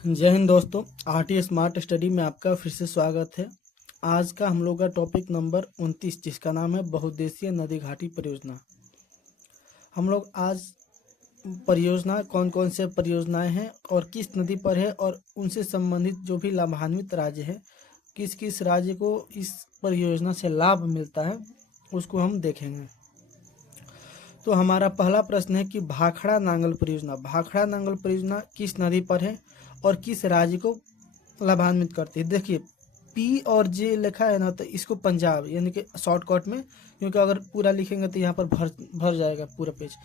जय हिंद दोस्तों। RT smart study में आपका फिर से स्वागत है। आज का हम लोग का टॉपिक नंबर 29 जिसका नाम है बहुउद्देशीय नदी घाटी परियोजना। हम लोग आज परियोजना कौन कौन से परियोजनाएं हैं और किस नदी पर है और उनसे संबंधित जो भी लाभान्वित राज्य है, किस किस राज्य को इस परियोजना से लाभ मिलता है, उसको हम देखेंगे। तो हमारा पहला प्रश्न है कि भाखड़ा नांगल परियोजना किस नदी पर है और किस राज्य को लाभान्वित करती है। देखिए पी और जे लिखा है ना, तो इसको पंजाब यानी कि शॉर्टकट में, क्योंकि अगर पूरा लिखेंगे तो यहाँ पर भर जाएगा पूरा पेज।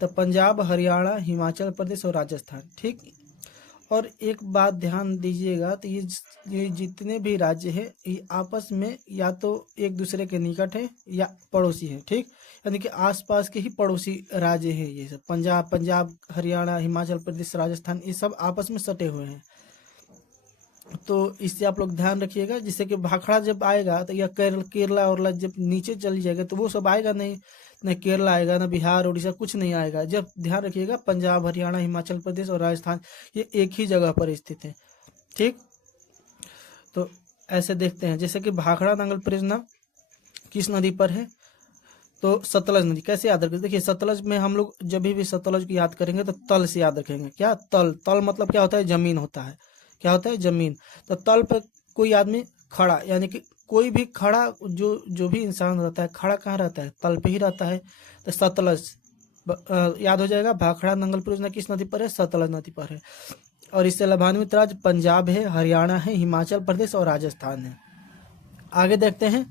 तो पंजाब, हरियाणा, हिमाचल प्रदेश और राजस्थान। ठीक। और एक बात ध्यान दीजिएगा, तो ये जितने भी राज्य हैं ये आपस में या तो एक दूसरे के निकट है या पड़ोसी है। ठीक। यानी कि आसपास के ही पड़ोसी राज्य हैं ये सब। पंजाब, हरियाणा, हिमाचल प्रदेश, राजस्थान, ये सब आपस में सटे हुए हैं। तो इससे आप लोग ध्यान रखिएगा, जिससे कि भाखड़ा जब आएगा तो या केरला और जब नीचे चली जाएगा तो वो सब आएगा नहीं, न केरला आएगा, न बिहार, उड़ीसा, कुछ नहीं आएगा। जब ध्यान रखिएगा पंजाब, हरियाणा, हिमाचल प्रदेश और राजस्थान ये एक ही जगह पर स्थित है। ठीक। तो ऐसे देखते हैं, जैसे कि भाखड़ा नांगल परियोजना किस नदी पर है, तो सतलज नदी। कैसे याद रखें? देखिए सतलज में हम लोग जब भी सतलज को याद करेंगे तो तल से याद रखेंगे। क्या तल मतलब क्या होता है? जमीन होता है। क्या होता है? जमीन। तो तल पे कोई आदमी खड़ा, यानी कि कोई भी खड़ा, जो भी इंसान रहता है खड़ा कहाँ रहता है? तल पे ही रहता है। तो सतलज याद हो जाएगा। भाखड़ा नांगल परियोजना किस नदी पर है? सतलज नदी पर है। और इससे लाभान्वित राज्य पंजाब है, हरियाणा है, हिमाचल प्रदेश और राजस्थान है। आगे देखते हैं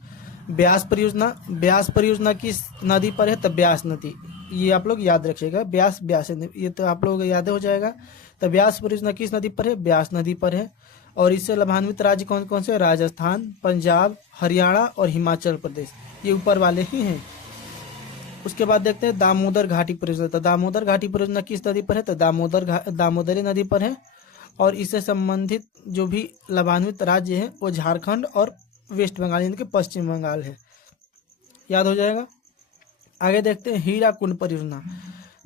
ब्यास परियोजना किस नदी पर है? तो ब्यास नदी। ये आप लोग याद रखिएगा, ब्यास ये तो आप लोग याद हो जाएगा। तो ब्यास परियोजना किस नदी पर है? ब्यास नदी पर है। और इससे लाभान्वित राज्य कौन कौन से? राजस्थान, पंजाब, हरियाणा और हिमाचल प्रदेश, ये ऊपर वाले ही हैं। उसके बाद देखते हैं दामोदर घाटी परियोजना। तो दामोदर घाटी परियोजना किस नदी पर है? तो दामोदरी नदी पर है। और इससे संबंधित जो भी लाभान्वित राज्य है वो झारखंड और वेस्ट बंगाल यानी कि पश्चिम बंगाल है। याद हो जाएगा। आगे देखते हैं हीराकुंड परियोजना।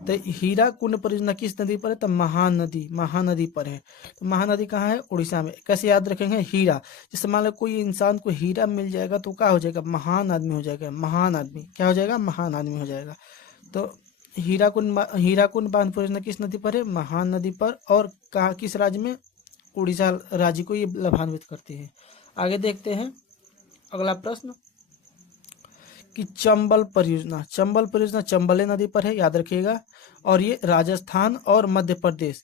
तो हीराकुंड परियोजना किस नदी पर है? तो महानदी पर है। तो महानदी कहाँ है? उड़ीसा में। कैसे याद रखेंगे? हीरा, जैसे मान लो कोई इंसान को हीरा मिल जाएगा तो क्या हो जाएगा? महान आदमी हो जाएगा। महान आदमी क्या हो जाएगा? महान आदमी हो जाएगा। तो हीराकुंड बांध परियोजना किस नदी पर है? महान नदी पर। और कहाँ, किस राज्य में? उड़ीसा राज्य को ये लाभान्वित करती है। आगे देखते हैं अगला प्रश्न कि चंबल परियोजना चंबले नदी पर है, याद रखिएगा। और ये राजस्थान और मध्य प्रदेश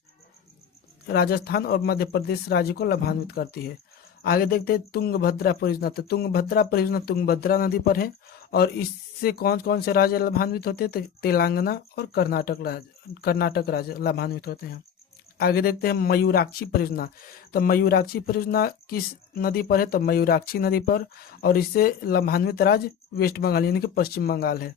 राज्य को लाभान्वित करती है। आगे देखते हैं तुंगभद्रा परियोजना। तो तुंगभद्रा परियोजना तुंगभद्रा नदी पर है। और इससे कौन कौन से राज्य लाभान्वित होते हैं? तो तेलंगाना और कर्नाटक राज्य लाभान्वित होते हैं। आगे देखते हैं मयूराक्षी परियोजना। तो मयूराक्षी परियोजना किस नदी पर है? तो मयूराक्षी नदी पर। और इससे लाभान्वित राज्य वेस्ट बंगाल यानी कि पश्चिम बंगाल है।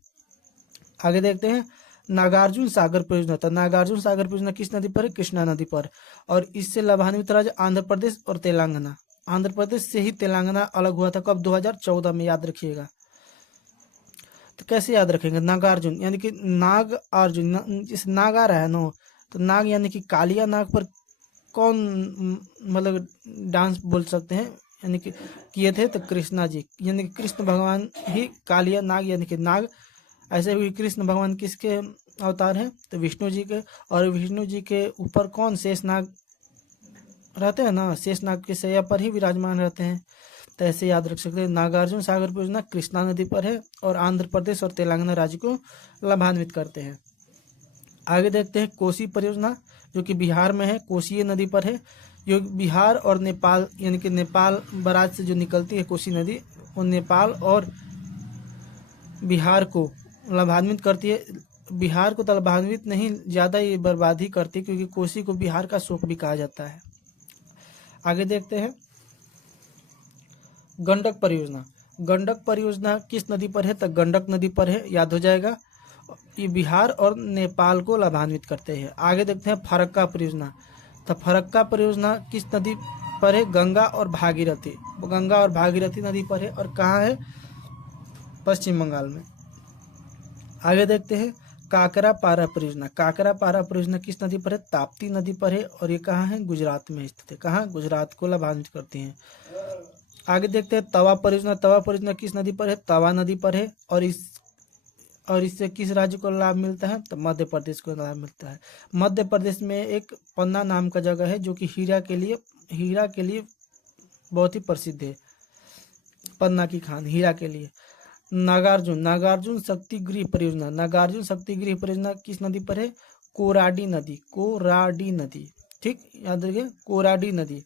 आगे देखते हैं नागार्जुन सागर परियोजना। तो नागार्जुन सागर परियोजना किस नदी पर है? कृष्णा नदी पर। और इससे लाभान्वित राज्य आंध्र प्रदेश और तेलंगाना। आंध्र प्रदेश से ही तेलंगाना अलग हुआ था कब? 2014 में, याद रखिएगा। तो कैसे याद रखेंगे? नागार्जुन यानी कि नाग अर्जुन, जिस नाग आ रहा है ना, तो नाग यानी कि कालिया नाग पर कौन मतलब डांस बोल सकते हैं यानी कि किए थे? तो कृष्णा जी, यानी कि कृष्ण भगवान ही कालिया नाग यानी कि नाग। ऐसे भी कृष्ण भगवान किसके अवतार हैं? तो विष्णु जी के। और विष्णु जी के ऊपर कौन? शेष नाग रहते हैं ना, शेष नाग के सैया पर ही विराजमान रहते हैं। तो ऐसे याद रख सकते हैं। नागार्जुन सागर परियोजना कृष्णा नदी पर है और आंध्र प्रदेश और तेलंगाना राज्य को लाभान्वित करते हैं। आगे देखते हैं कोसी परियोजना, जो कि बिहार में है, कोसी नदी पर है। जो बिहार और नेपाल यानी कि नेपाल बराज से जो निकलती है कोसी नदी, वो नेपाल और बिहार को लाभान्वित करती है। बिहार को तो लाभान्वित नहीं, ज़्यादा ये बर्बाद ही करती है, क्योंकि कोसी को बिहार का शोक भी कहा जाता है। आगे देखते हैं गंडक परियोजना किस नदी पर है? तो गंडक नदी पर है, याद हो जाएगा। ये बिहार और नेपाल को लाभान्वित करते हैं। आगे देखते हैं फरक्का परियोजना। तो फरक्का परियोजना किस नदी पर है? गंगा और भागीरथी नदी पर है। और कहाँ है? पश्चिम बंगाल में। आगे देखते हैं काकरा पारा परियोजना, काकरा पारा परियोजना किस नदी पर है? ताप्ती नदी पर है और ये कहाँ है? गुजरात में स्थित है। कहाँ? गुजरात को लाभान्वित करती है। आगे देखते हैं तवा परियोजना, तवा परियोजना किस नदी पर है? तवा नदी पर है और इससे किस राज्य को लाभ मिलता है? तो मध्य प्रदेश को लाभ मिलता है। मध्य प्रदेश में एक पन्ना नाम का जगह है जो कि हीरा के लिए बहुत ही प्रसिद्ध है। पन्ना की खान हीरा के लिए। नागार्जुन शक्तिगृह परियोजना, नागार्जुन शक्तिगृह परियोजना किस नदी पर है? कोराडी नदी। ठीक, याद रखिए कोराडी नदी।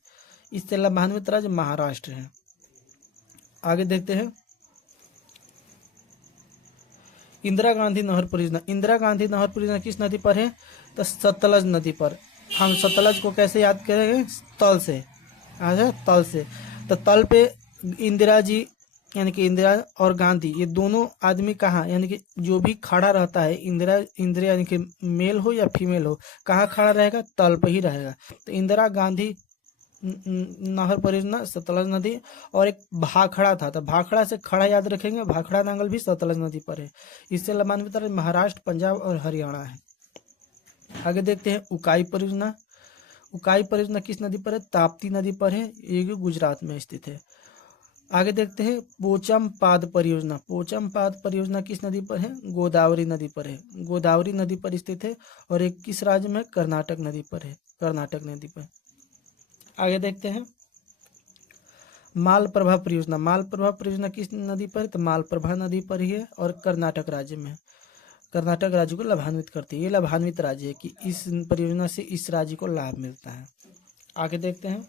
इससे लाभान्वित राज्य महाराष्ट्र है। आगे देखते हैं इंदिरा गांधी नहर परियोजना, इंदिरा गांधी नहर परियोजना किस नदी पर है? तो सतलज नदी पर। हम सतलज को कैसे याद करेंगे? तल से। तल से। तो तल पे इंदिरा जी यानी कि इंदिरा और गांधी ये दोनों आदमी कहाँ, यानी कि जो भी खड़ा रहता है, इंदिरा यानी कि मेल हो या फीमेल हो, कहाँ खड़ा रहेगा? तल पे ही रहेगा। तो इंदिरा गांधी नहर परियोजना सतलज नदी। और एक भाखड़ा था, तो भाखड़ा से खड़ा याद रखेंगे, भाखड़ा नांगल भी सतलज नदी पर है। इससे लाभान्वित राज्य महाराष्ट्र, पंजाब और हरियाणा है। आगे देखते हैं उकाई परियोजना, उकाई परियोजना किस नदी पर है? ताप्ती नदी पर है, ये भी गुजरात में स्थित है। आगे देखते हैं पोचमपाद परियोजना, पोचमपाद परियोजना किस नदी पर है? गोदावरी नदी पर है, गोदावरी नदी पर स्थित है और एक किस राज्य में? कर्नाटक नदी पर है, कर्नाटक नदी पर। आगे देखते हैं मालप्रभा परियोजना, मालप्रभा परियोजना किस नदी पर है? तो मालप्रभा नदी पर ही है और कर्नाटक राज्य में, कर्नाटक राज्य को लाभान्वित करती है। ये लाभान्वित राज्य है कि इस परियोजना से इस राज्य को लाभ मिलता है। आगे देखते हैं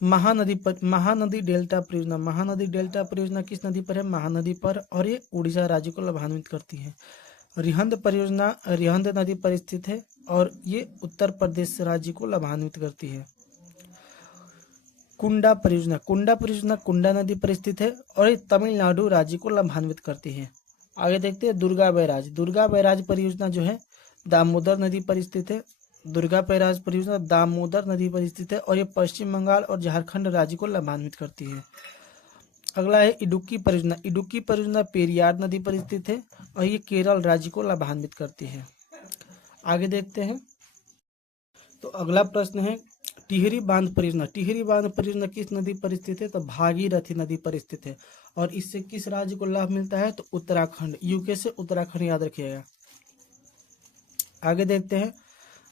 महानदी डेल्टा परियोजना, महानदी डेल्टा परियोजना किस नदी पर है? महानदी पर और ये उड़ीसा राज्य को लाभान्वित करती है। रिहंद परियोजना रिहंद नदी पर स्थित है और ये उत्तर प्रदेश राज्य को लाभान्वित करती है। कुंडा परियोजना कुंडा नदी पर स्थित है और ये तमिलनाडु राज्य को लाभान्वित करती है। आगे देखते हैं दुर्गा बैराज परियोजना जो है दामोदर नदी पर स्थित है। दुर्गा बैराज परियोजना दामोदर नदी पर स्थित है और ये पश्चिम बंगाल और झारखंड राज्य को लाभान्वित करती है। अगला है इडुक्की परियोजना पेरियार नदी पर स्थित है और ये केरल राज्य को लाभान्वित करती है। आगे देखते हैं तो अगला प्रश्न है टिहरी बांध परियोजना किस नदी पर स्थित है? तो भागीरथी नदी पर स्थित है और इससे किस राज्य को लाभ मिलता है? तो उत्तराखंड, यूके से उत्तराखंड याद रखिएगा। आगे देखते हैं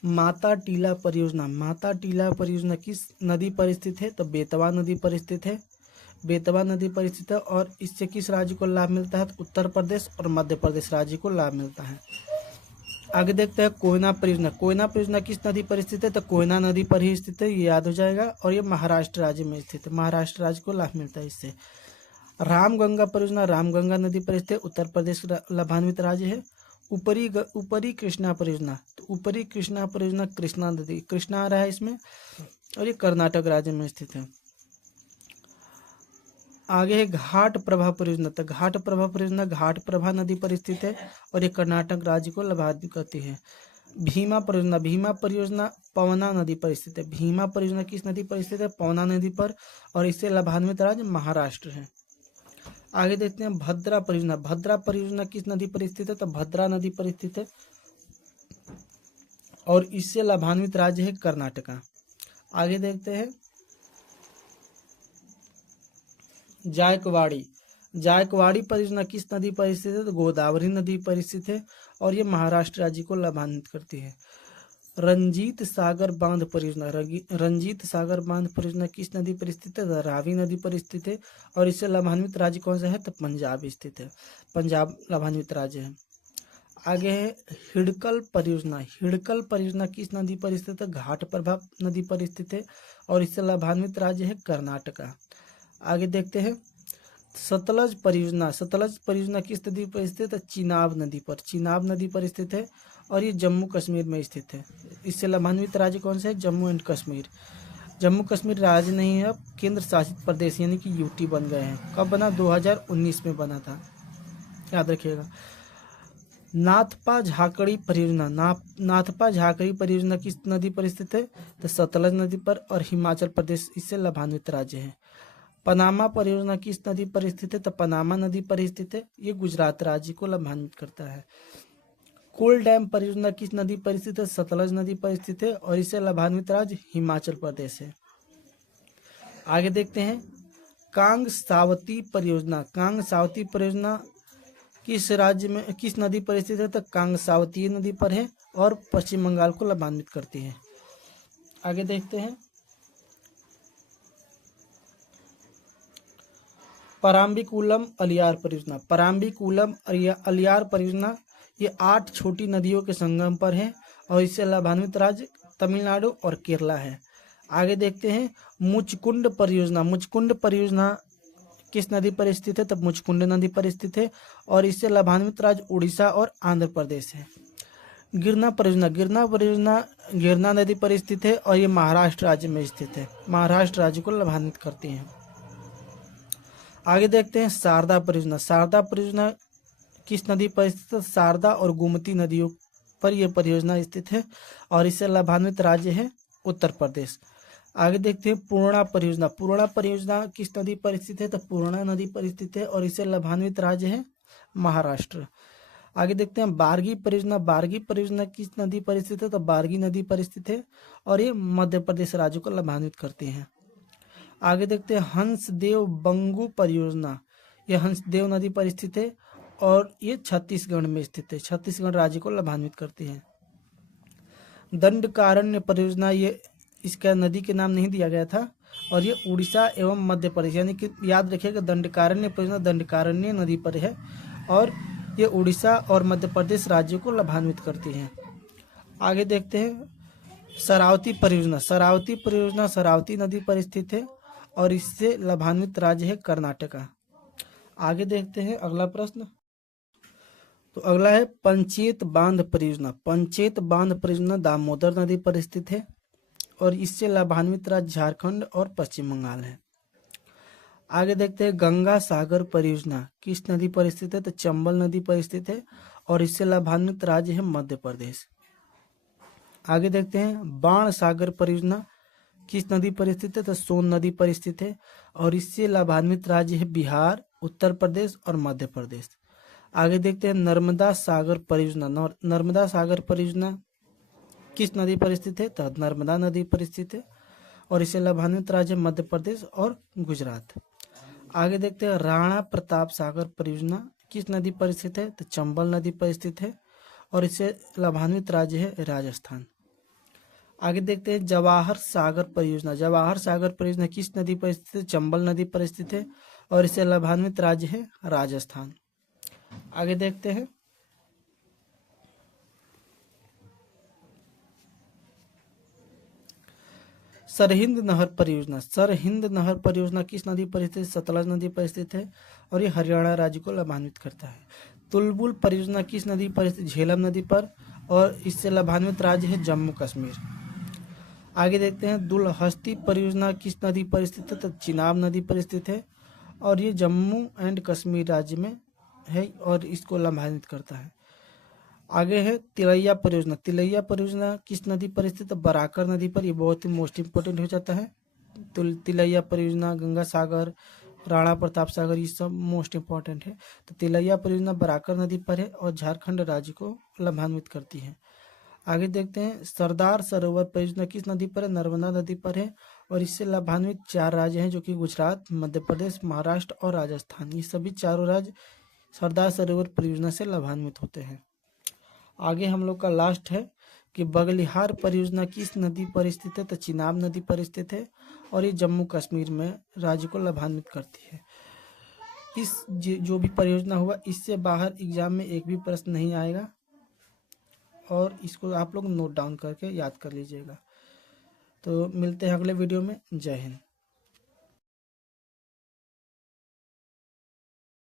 माता टीला परियोजना किस नदी पर स्थित है? तो बेतवा नदी पर स्थित है और इससे किस राज्य को लाभ मिलता है? तो उत्तर प्रदेश और मध्य प्रदेश राज्य को लाभ मिलता है। आगे देखते हैं कोयना परियोजना किस नदी पर स्थित है? तो कोयना नदी पर ही स्थित है, ये याद हो जाएगा और ये महाराष्ट्र राज्य में स्थित है, महाराष्ट्र राज्य को लाभ मिलता है इससे। रामगंगा परियोजना नदी पर स्थित है, उत्तर प्रदेश लाभान्वित राज्य है। ऊपरी कृष्णा परियोजना कृष्णा आ रहा है इसमें और ये कर्नाटक राज्य में स्थित है। आगे है घाट प्रभा परियोजना, तो घाट प्रभा नदी पर स्थित है और ये कर्नाटक राज्य को लाभान्वित करती है। भीमा परियोजना पवना नदी पर स्थित है, भीमा परियोजना किस नदी पर स्थित है? पवना नदी पर और इससे लाभान्वित राज्य महाराष्ट्र है। आगे देखते हैं भद्रा परियोजना किस नदी पर स्थित है? तो भद्रा नदी पर स्थित है और इससे लाभान्वित राज्य है कर्नाटका। आगे देखते हैं जायकवाड़ी परियोजना किस नदी पर स्थित है? तो गोदावरी नदी पर स्थित है और ये महाराष्ट्र राज्य को लाभान्वित करती है। रंजीत सागर बांध परियोजना किस नदी पर स्थित है? रावी नदी पर स्थित है और इससे लाभान्वित राज्य कौन सा है? तो पंजाब स्थित है, पंजाब लाभान्वित राज्य है। आगे है हिडकल परियोजना किस नदी पर स्थित है? घाट प्रभा नदी पर स्थित है और इससे लाभान्वित राज्य है कर्नाटका। आगे देखते हैं सतलज परियोजना किस नदी पर स्थित है? चिनाब नदी पर स्थित है और ये जम्मू कश्मीर में स्थित है। इससे लाभान्वित राज्य कौन से है? जम्मू एंड कश्मीर। जम्मू कश्मीर राज्य नहीं है, अब केंद्र शासित प्रदेश यानी कि यूटी बन गए हैं। कब बना? 2019 में बना था, याद रखिएगा। नाथपा झाकड़ी परियोजना किस नदी पर स्थित है? तो सतलज नदी पर और हिमाचल प्रदेश इससे लाभान्वित राज्य है। पनामा परियोजना किस नदी पर स्थित है? तो पनामा नदी पर स्थित है। ये गुजरात राज्य को लाभान्वित करता है। कोल डैम परियोजना किस नदी पर स्थित है? सतलज नदी पर स्थित है और इससे लाभान्वित राज्य हिमाचल प्रदेश है। आगे देखते हैं कांग सावती परियोजना। कांग सावती परियोजना किस राज्य में, किस नदी पर स्थित है? तो कांग सावती नदी पर है और पश्चिम बंगाल को लाभान्वित करती है। आगे देखते हैं पराम्बिकुलम अलियार परियोजना। पराम्बिकुलम अलियार परियोजना ये 8 छोटी नदियों के संगम पर है और इससे लाभान्वित राज्य तमिलनाडु और केरला है। आगे देखते हैं मुचकुंड परियोजना। मुचकुंड परियोजना किस नदी पर स्थित है? तब मुचकुंड नदी पर स्थित है और इससे लाभान्वित राज्य उड़ीसा और आंध्र प्रदेश है। गिरना परियोजना। गिरना परियोजना गिरना नदी पर स्थित है और ये महाराष्ट्र राज्य में स्थित है। महाराष्ट्र राज्य को लाभान्वित करती है। आगे देखते हैं शारदा परियोजना। शारदा परियोजना किस नदी पर स्थित है? शारदा और गोमती नदियों पर यह परियोजना स्थित है और इससे लाभान्वित राज्य है उत्तर प्रदेश। आगे देखते हैं पूर्णा परियोजना। पूर्णा परियोजना किस नदी पर स्थित है? तो पूर्णा नदी पर स्थित है और इससे लाभान्वित राज्य है महाराष्ट्र। आगे देखते हैं बारगी परियोजना। बारगी परियोजना किस नदी पर स्थित है? तो बारगी नदी पर स्थित है और ये मध्य प्रदेश राज्य को लाभान्वित करती है। आगे देखते हैं हंसदेव बंगू परियोजना। यह हंसदेव नदी पर स्थित है और ये छत्तीसगढ़ में स्थित है। छत्तीसगढ़ राज्य को लाभान्वित करती है। दंडकारण्य परियोजना, ये इसका नदी के नाम नहीं दिया गया था और ये उड़ीसा एवं मध्य प्रदेश, यानी कि याद रखिएगा दंडकारण्य परियोजना दंडकारण्य नदी पर है और ये उड़ीसा और मध्य प्रदेश राज्यों को लाभान्वित करती है। आगे देखते हैं शरावती परियोजना। शरावती परियोजना शरावती नदी पर स्थित है और इससे लाभान्वित राज्य है कर्नाटका। आगे देखते हैं अगला प्रश्न। तो अगला है पंचेत बांध परियोजना। पंचेत बांध परियोजना दामोदर नदी पर स्थित है और इससे लाभान्वित राज्य झारखंड और पश्चिम बंगाल है। आगे देखते हैं गंगा सागर परियोजना किस नदी पर स्थित है? तो चंबल नदी पर स्थित है और इससे लाभान्वित राज्य है मध्य प्रदेश। आगे देखते हैं बाण सागर परियोजना किस नदी पर स्थित है? तो सोन नदी पर स्थित है और इससे लाभान्वित राज्य है बिहार, उत्तर प्रदेश और मध्य प्रदेश। आगे देखते हैं नर्मदा सागर परियोजना। नर्मदा सागर परियोजना किस नदी पर स्थित है? तो नर्मदा नदी पर स्थित है और इससे लाभान्वित राज्य मध्य प्रदेश और गुजरात। आगे देखते हैं राणा प्रताप सागर परियोजना किस नदी पर स्थित है? तो चंबल नदी पर स्थित है और इससे लाभान्वित राज्य है राजस्थान। आगे देखते हैं जवाहर सागर परियोजना। जवाहर सागर परियोजना किस नदी पर स्थित है? चंबल नदी पर स्थित है और इससे लाभान्वित राज्य है राजस्थान। आगे देखते हैं सरहिंद नहर परियोजना। सरहिंद नहर परियोजना किस नदी पर स्थित है? सतलज नदी पर स्थित है और ये हरियाणा राज्य को लाभान्वित करता है। तुलबुल परियोजना किस नदी पर स्थित? झेलम नदी पर और इससे लाभान्वित राज्य है जम्मू कश्मीर। आगे देखते हैं दुलहस्ती परियोजना किस नदी पर स्थित है? तो चिनाब नदी पर स्थित है और ये जम्मू एंड कश्मीर राज्य में है और इसको लाभान्वित करता है। आगे है तिलैया परियोजना। तिलैया परियोजना किस नदी पर स्थित है? बराकर नदी पर। ये बहुत ही मोस्ट इंपोर्टेंट हो जाता है। तिलैया परियोजना, गंगा सागर, राणा प्रताप सागर, ये सब मोस्ट इंपॉर्टेंट है। तो तिलैया परियोजना बराकर नदी पर है और झारखंड राज्य को लाभान्वित करती है। आगे देखते हैं सरदार सरोवर परियोजना किस नदी पर है? नर्मदा नदी पर है और इससे लाभान्वित 4 राज्य हैं जो कि गुजरात, मध्य प्रदेश, महाराष्ट्र और राजस्थान। ये सभी चारों राज्य सरदार सरोवर परियोजना से लाभान्वित होते हैं। आगे हम लोग का लास्ट है कि बगलिहार परियोजना किस नदी पर स्थित है? तो चिनाब नदी पर स्थित है और ये जम्मू कश्मीर में राज्य को लाभान्वित करती है। इस जो भी परियोजना हुआ इससे बाहर एग्जाम में एक भी प्रश्न नहीं आएगा और इसको आप लोग नोट डाउन करके याद कर लीजिएगा। तो मिलते हैं अगले वीडियो में। जय हिंद।